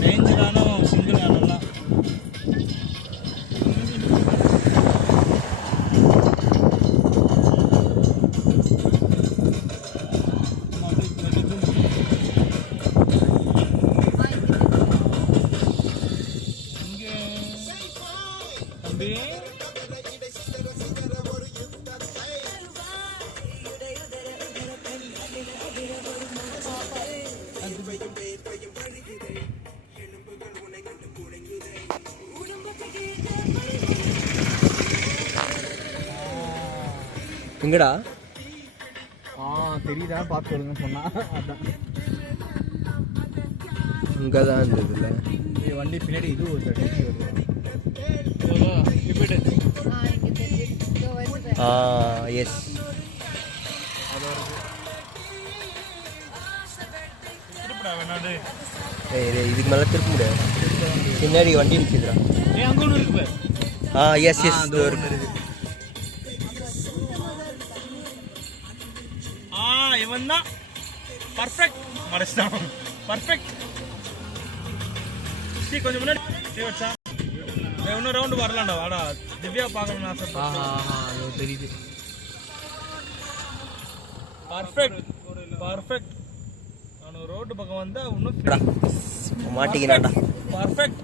டேஞ்சரான சிங்கிள் ஹேண்டெல்லாம் எங்கடா தெரியுதா பார்த்து சொல்லுங்க சொன்னா அதான் இங்கே தான் இருந்ததுல்ல வண்டி பின்னாடி இது ஒரு எஸ் இதுக்கு மேலே திருப்ப முடியாது பின்னாடி வண்டி நிற்கிதுடா அங்கே ஒன்று இருக்கு எஸ் எஸ் இருக்கு இவன் தான் பர்ஃபெக்ட் மறைச்சிட்டான் பர்ஃபெக்ட் கொஞ்சம் முன்னாடி வச்சா இன்னும் ரவுண்டு வரலாம்டா வாடா திவ்யா பார்க்கணும்னு ஆசை தெரியுது பர்ஃபெக்ட் பர்ஃபெக்ட் நான் ரோட்டு பக்கம் வந்தா இன்னும் மாட்டிக்கிறான்டா பர்ஃபெக்ட்